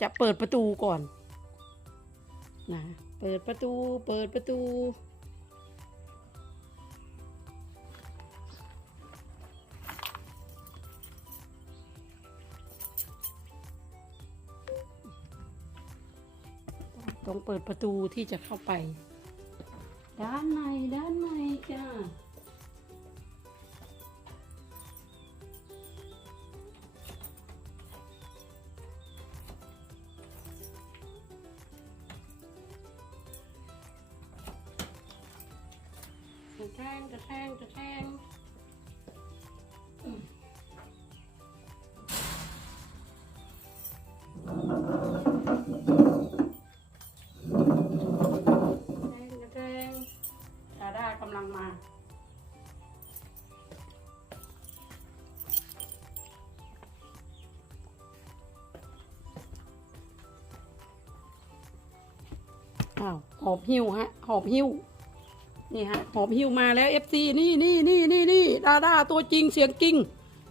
จะเปิดประตูก่อนนะเปิดประตูเปิดประตู ต้องเปิดประตูที่จะเข้าไป ด้านในด้านในจ้าาด้ากำลังมา อ้าว หอบหิ้วฮะ หอบหิ้ว นี่ฮะ หอบหิ้วมาแล้วเอฟซีนี่นี่นี่นี่นี่ดาดาตัวจริงเสียงจริง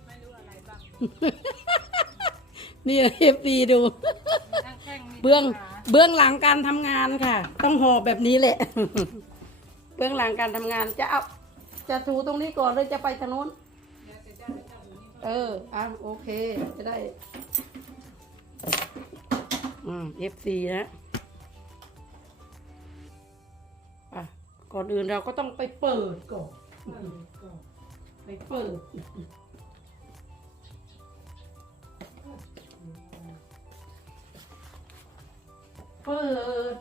ไม่รู้อะไรบ้าง นี่เอฟซีดู มีทั้งแข้งมีทั้งเบื้องขาเบื้องหลังการทำงานค่ะ ต้องหอบแบบนี้แหละ เบื้องหลังการทำงานจะเอาจะถูตรงนี้ก่อนหรือจะไปทางโน้นเดี๋ยวจะได้ไม่ต้ออยู่นี่เออ อะ โอเค จะได้ อืมเอฟซีนะ อะ ก่อนอื่นเราก็ต้องไปเปิดก่อน ไปเปิด เปิด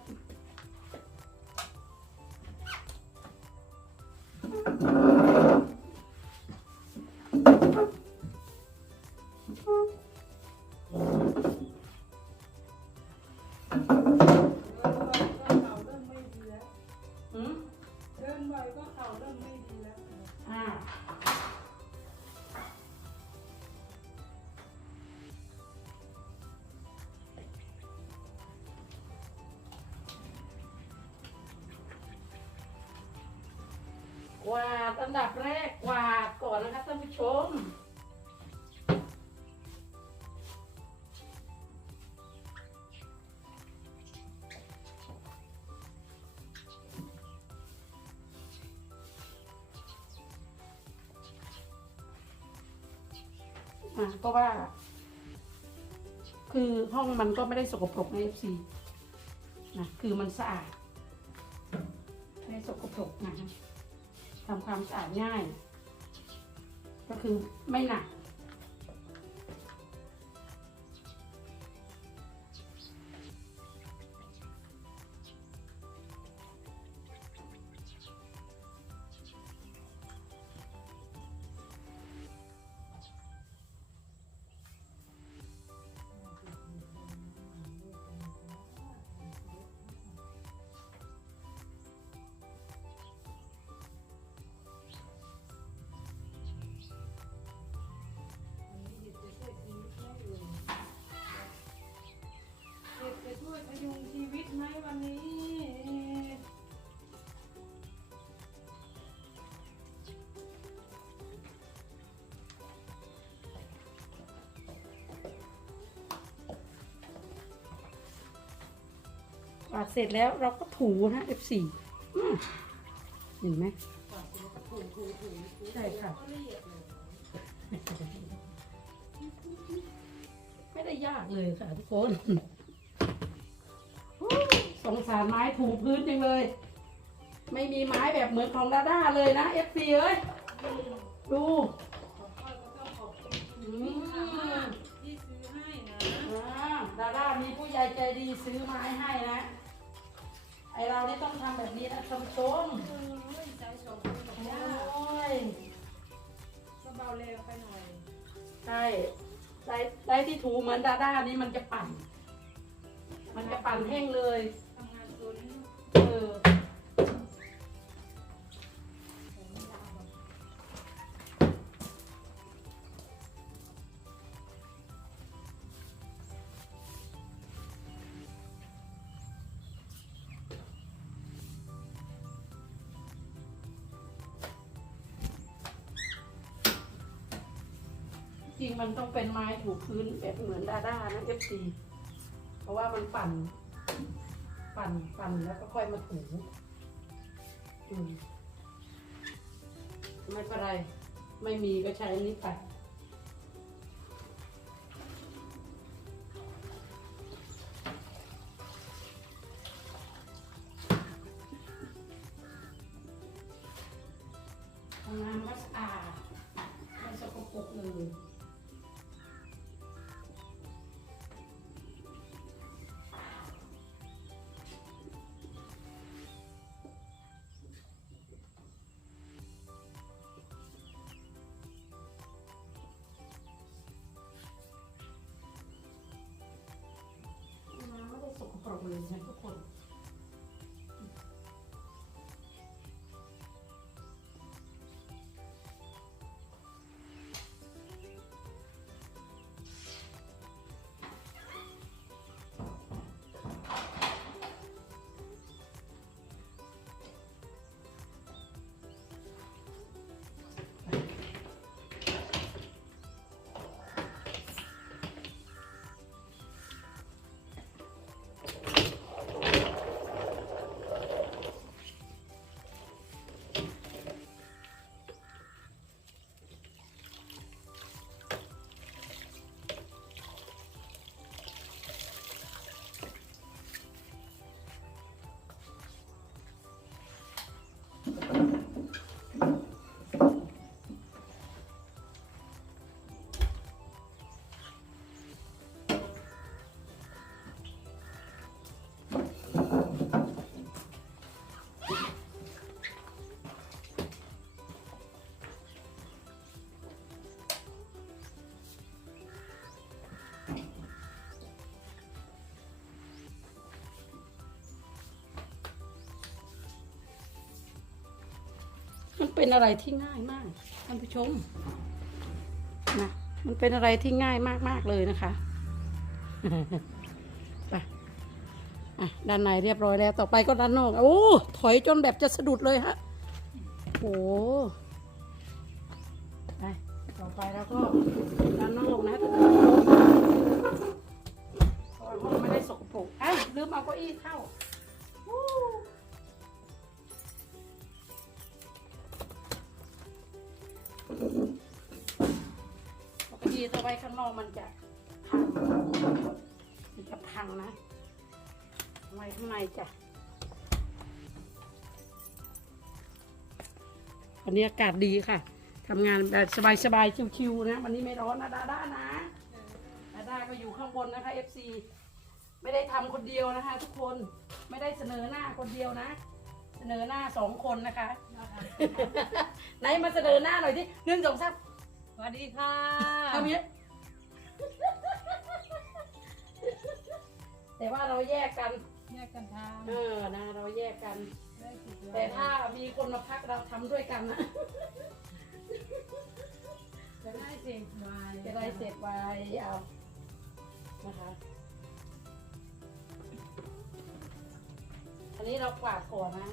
วาดอันดับแรกกวาดก่อนนะคะท่านผู้ชม อะก็ว่า คือห้องมันก็ไม่ได้สกปรกในเอฟซีนะคือมันสะอาดไม่ได้สกปรกนะคะ ทำความสะอาดง่าย ก็คือไม่หนัก กวาดเสร็จแล้วเราก็ถูนะ F4 เห็นไหมใช่ค่ะ ไม่ได้ยากเลยค่ะทุกคนสงสารไม้ถูพื้นจังเลย ไม่มีไม้แบบเหมือนของดาด้าเลยนะ F4 เอ้ย ดูอือด่าดาด้ามีผู้ใหญ่ใจดีซื้อไม้ให้นะ ไอเรานี่ต้องทำแบบนี้นะท่านผู้ชมเอ้ยใจสองคนกับโอ้ย่ายก็เบาแรงไปหน่อยใช่ได้ได้ที่ถูเหมือนดาด้านี่มันจะปั่น มันจะปั่นแห้งเลย มันต้องเป็นไม้ถูพื้นแบบเหมือนดาด้านะเอฟซีเพราะว่ามันปั่น ปั่นปั่นแล้วก็ค่อยมาถูไม่เป็นไร ไม่มีก็ใช้อันนี้ไป มือฉันทุกคน เป็นอะไรที่ง่ายมากท่านผู้ชมนะมันเป็นอะไรที่ง่ายมากๆเลยนะคะไปอะด้านในเรียบร้อยแล้ว ต่อไปก็ด้านนอกโอ้ถอยจนแบบจะสะดุดเลยฮะโอ้ ปกติถ้าไว้ข้างนอกมันจะพังมันจะพังนะ ไว้ข้างในจ้ะวันนี้อากาศดีค่ะทำงานแบบสบายๆชิวๆนะ วันนี้ไม่ร้อนนะดาด้านะดาด้าก็อยู่ข้างบนนะคะ FC ไม่ได้ทำคนเดียวนะคะ ทุกคนไม่ได้เสนอหน้าคนเดียวนะ นอหน้าสองคนนะคะ ไหนมาเสนอหน้าหน่อยที่หนึ่งสองสามสวัสดีค่ะทำเนี้ยแต่ว่าเราแยกกัน แยกกันทเออนะ เราแยกกันำได้สิบแต่ถ้ามีคนมาพักเราทำด้วยกันนะจะได้เสียงวายจะได้เสร็จไวเอานะคะ อันนี้เรากวาดก่อนนะ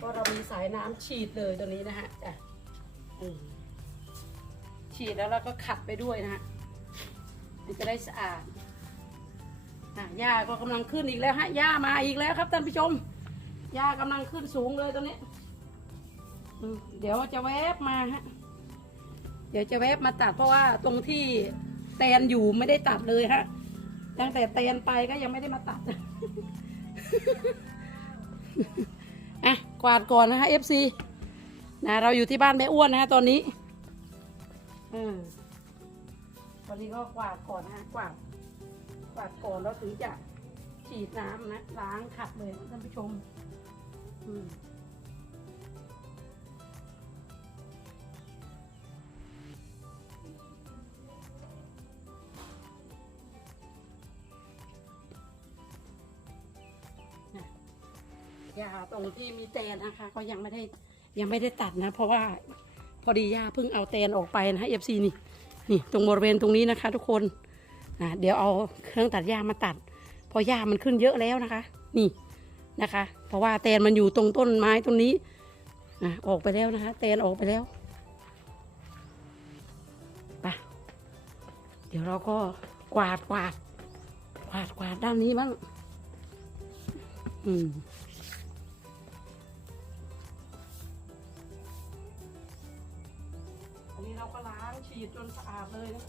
ก็เรามีสายน้ำฉีดเลยตัวนี้นะฮะจ้ะฉีดแล้วเราก็ขัดไปด้วยนะฮะมันจะได้สะอาดอะหญ้าก็กำลังขึ้นอีกแล้วฮะหญ้ามาอีกแล้วครับท่านผู้ชมหญ้ากำลังขึ้นสูงเลยตอนนี้เดี๋ยวจะแวบมาฮะเดี๋ยวจะแวบมาตัดเพราะว่าตรงที่แตนอยู่ไม่ได้ตัดเลยฮะตั้งแต่แตนไปก็ยังไม่ได้มาตัด กวาดก่อนนะคะ FC นะเราอยู่ที่บ้านแม่อ้วนนะฮะตอนนี้อตอนนี้ก็กวาดก่อนนะะกวาดกวาดก่อนแล้วถึงจะฉีดน้ำนะล้างขัดเลยท่านผู้ชม อืม ยาตรงที่มีแตนนะคะ ก็ยังไม่ได้ยังไม่ได้ตัดนะ เพราะว่าพอดีย่าเพิ่งเอาแตนออกไปนะเอฟซีนี่นี่ตรงบริเวณตรงนี้นะคะ ทุกคนอะเดี๋ยวเอาเครื่องตัดหญ้ามาตัดเพราะหญ้ามันขึ้นเยอะแล้วนะคะ นี่นะคะ เพราะว่าแตนมันอยู่ตรงต้นไม้ตรงนี้อะออกไปแล้วนะคะ แตนออกไปแล้วไปเดี๋ยวเราก็กวาดกวาดกวาดกวาดด้านนี้บ้างอืม เราก็ล้างฉีดจนสะอาดเลยนะ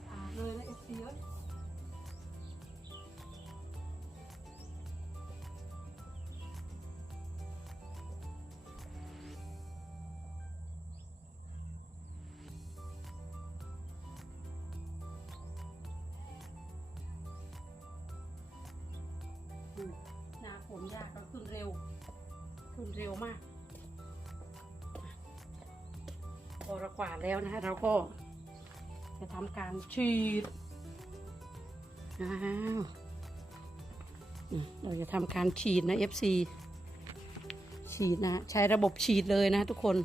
สะอาดเลยนะเอฟซีเอ้ยอืมหนาฝนยากก็ขึ้นเร็ว ขึ้นเร็วมาก กวาแล้วนะฮะเราก็จะทำการฉีดอ้าวเราจะทำการฉีดนะ FC ฉีดนะ ใช้ระบบฉีดเลยนะทุกคน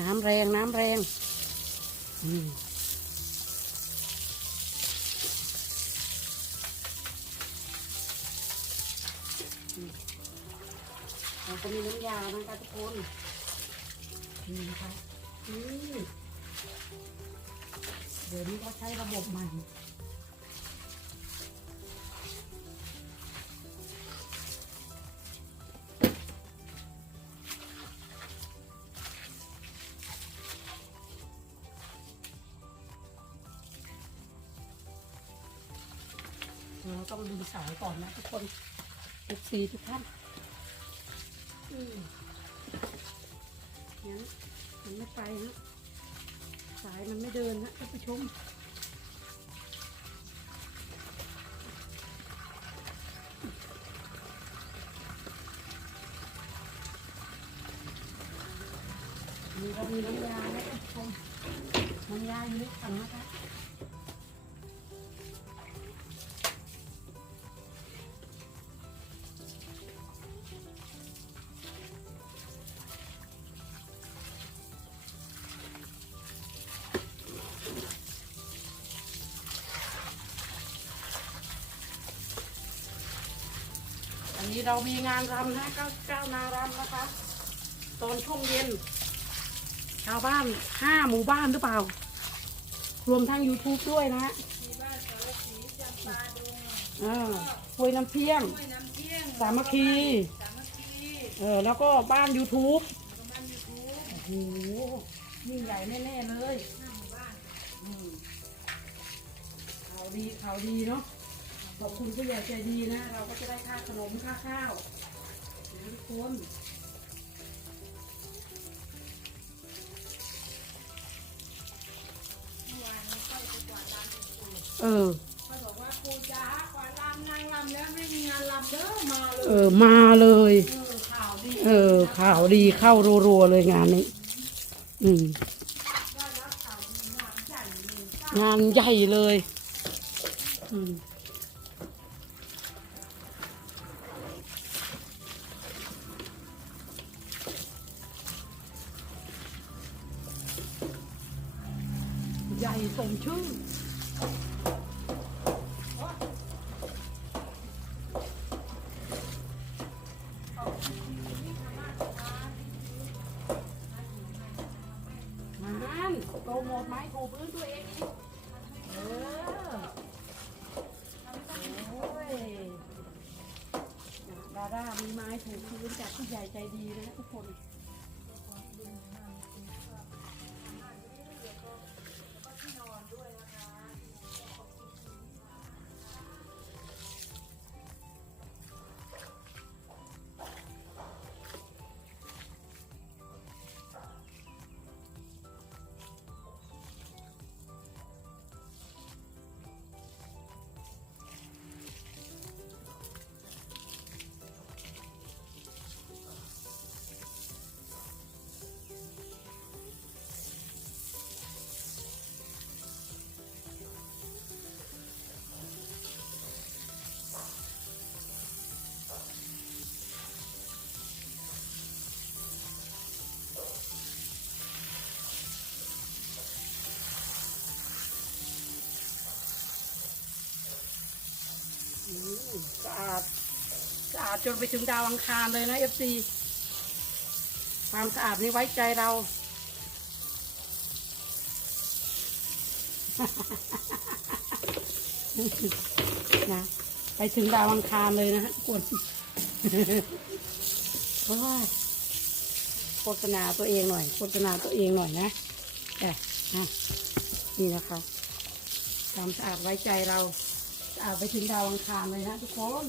น้ำแรงน้ำแรงอืมอืมเราก็มีน้ำยานะคะทุกคน ต้องดึงสายก่อนนะทุกคนทุกสีทุกท่านอืมงั้นมันไม่ไปนะสายมันไม่เดินนะท่านผู้ชม นี้เรามีงานรำนะเก้าเก้านารำนะคะ ตอนช่วงเย็น ชาวบ้านห้าหมู่บ้านหรือเปล่า รวมทั้ง YouTube ด้วยนะฮะวยน้ำเพียงห้วยน้ำเที่ยง สามัคคี เออ แล้วก็บ้าน YouTube แล้วก็บ้านยูทูบโอ้โหยิ่งใหญ่แน่ ๆ เลยห้าหมู่บ้านอืมข่าวดีข่าวดีเนาะ อบคุณผู้ใหญ่ใจดีนะ เราก็จะได้ค่าขนมค่าข้าวนะทุกคนเมื่อวานนี้ค่อยไปกวาดร้านเป็นครูเออเขาบอกว่าครูจ้ากวาดร้านนางรำแล้วไม่มีงานรำเด้อมาเลยเออมาเลย เออข่าวดีเออ ข่าวดีเข้ารัวๆเลยงานนี้ อืมได้รับข่าวดีงานใหญ่เลยงานใหญ่เลย อืม ใหญ่ส อาดจนไปถึงดาวอังคารเลยนะเอฟซีความสะอาดนี่ไว้ใจเรา นะ ไปถึงดาวอังคารเลยนะฮะทุกคนโอ้ยโฆษณาตัวเองหน่อย โฆษณาตัวเองหน่อยนะแต่อะนี่นะคะความสะอาดไว้ใจเรา สะอาไปถึงดาวอังคารเลยนะทุกคน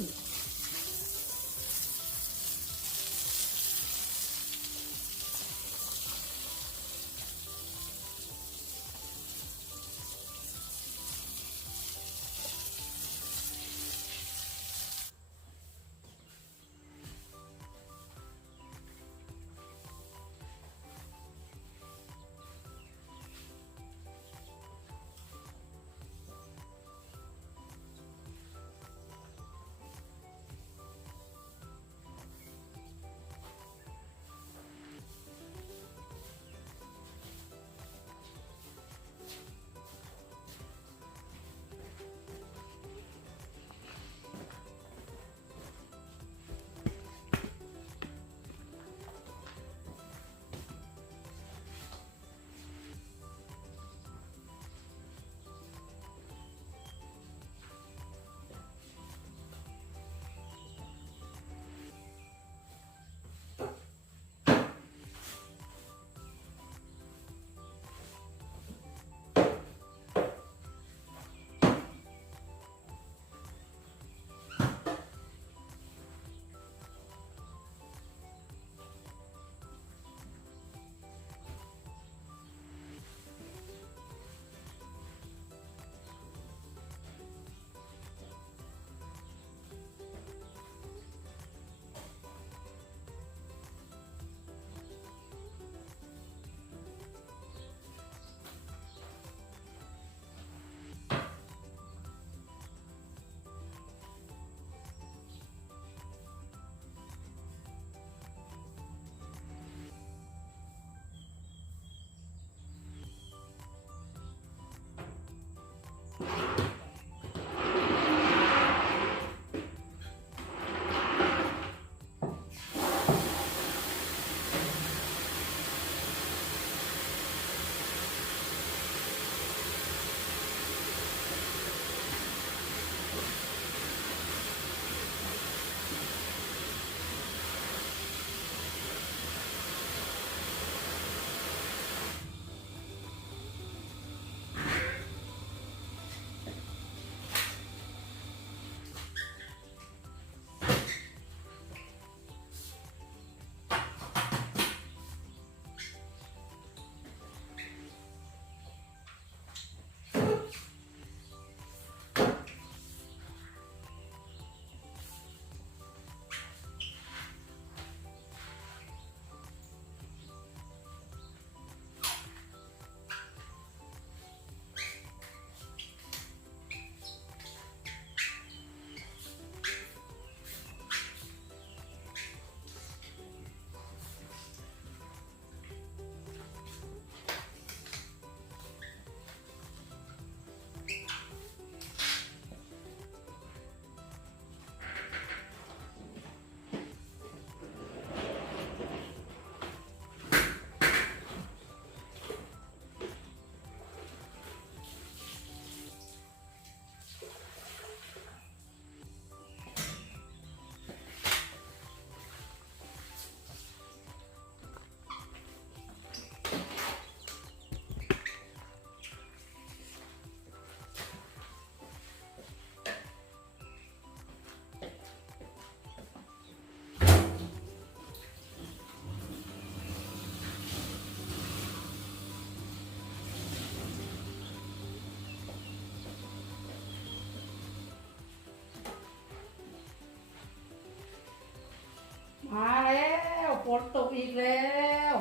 แล้วฝนตกอีกแล้ว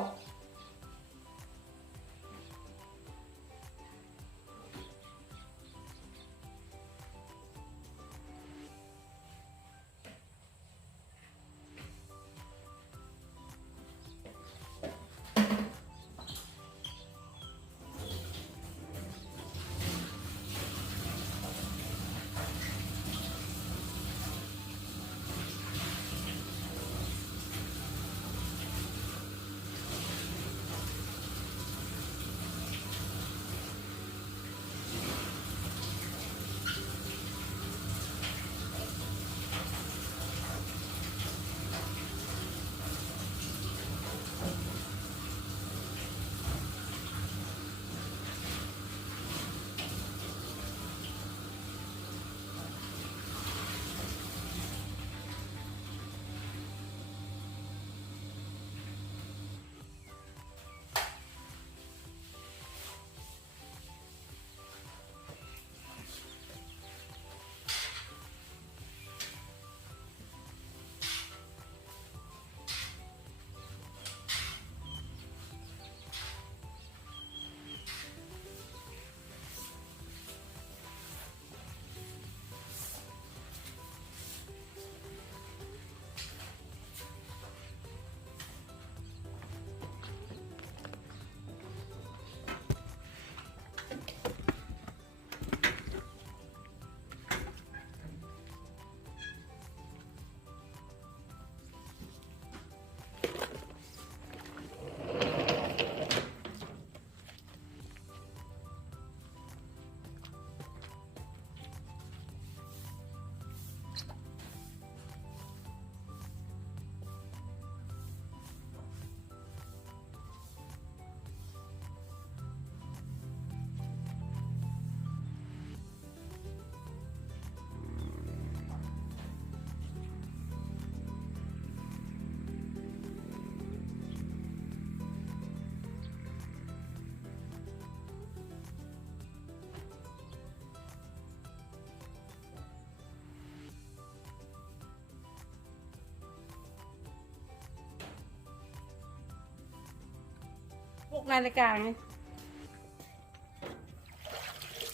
นาฬิกาไง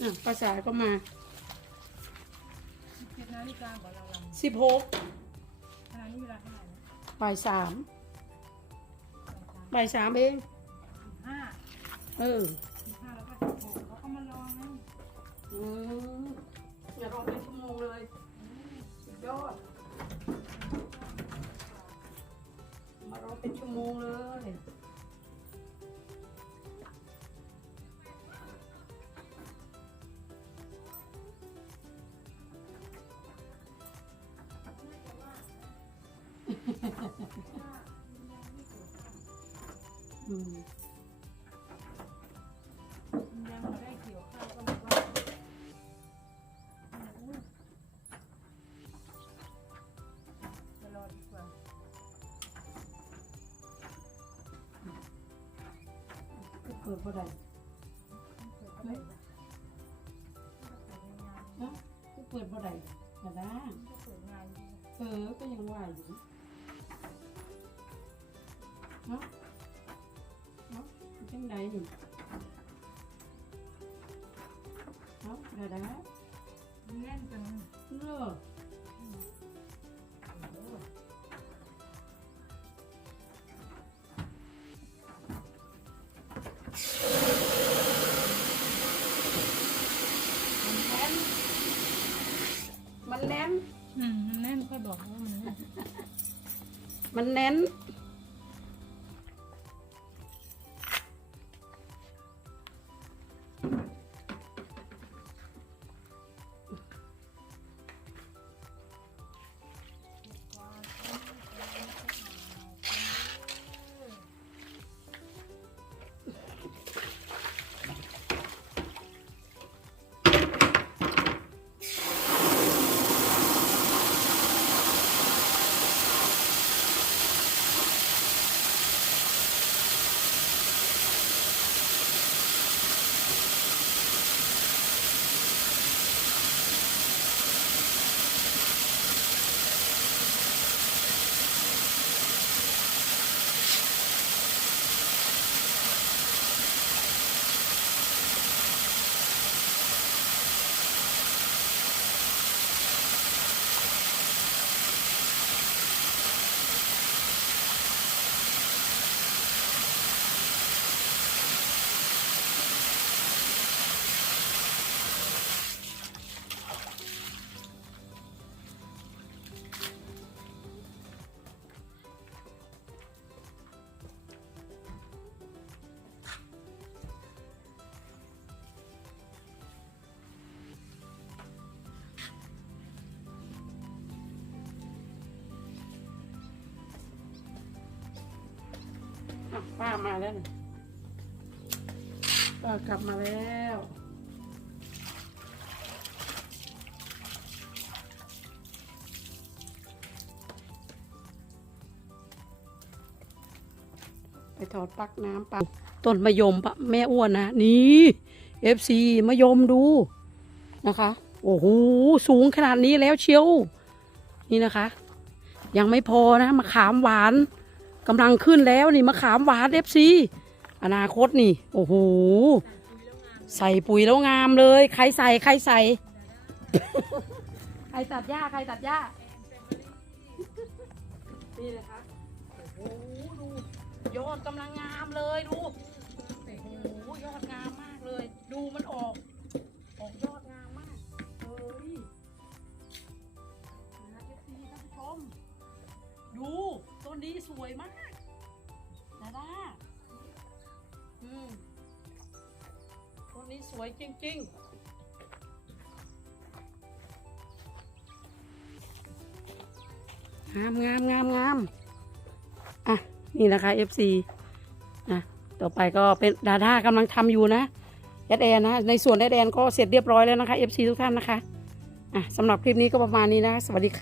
อะภาษาก็มาสิบนาฬิกาบอกเราลสิบหกำขณะนี้เวลาเท่าไหร่นะบ่ายสามบ่ายสามบ่ายสามเอง สิบห้าเออสิบห้าแล้วก็สิบหกเขาก็มารอไงอืมอย่ารอเป็นชั่วโมงเลยสุดยอดมารอเป็นชั่วโมงเลย อืมยังไม่ได้เกี่ยวข้าวก็บอกว่าจะรอดีกว่าก็เปิดบ่ได้เปิดเข้าไปนะเนาะก็เปิดบ่ได้กระด้างเปิดงานดีเออก็ยังว่าอยู่เนาะ จังไดนี่เนาะกระด้างแน่นจังเลิกมันแน่นอืมมันแน่นค่อยบอกว่ามันแน่นมันแน่น มาแล้วนี่ป้ากลับมาแล้วไปถอดปลั๊กน้ำปังต้นมะยมปะแม่อ้วนนะนี่เอฟซีมะยมดูนะคะ โอ้โหสูงขนาดนี้แล้วเชียว นี่นะคะ ยังไม่พอนะมะขามหวาน กำลังขึ้นแล้วนี่มะขามหวานเอฟซีอนาคตนี่ โอ้โห ใส่ปุ๋ยแล้วงามเลย ใครใส่ใครใส่ ใครตัดหญ้าใครตัดหญ้า นี่นะคะโอ้โหดูยอดกำลังงามเลยดูโอ้โหยอดงามมากเลย ดูมันออกออกยอดงามมากเฮ้ยนะเอฟซีท่านผู้ชม ดูต้นนี้สวยมาก นี้สวยจริง ๆ งามงามงามงามอะ นี่นะคะ FC อะต่อไปก็เป็นดาด้ากำลังทำอยู่นะแอดแอนนะ ในส่วนแอดแอนก็เสร็จเรียบร้อยแล้วนะคะ FC ทุกท่านนะคะ อะสำหรับคลิปนี้ก็ประมาณนี้นะ สวัสดีค่ะ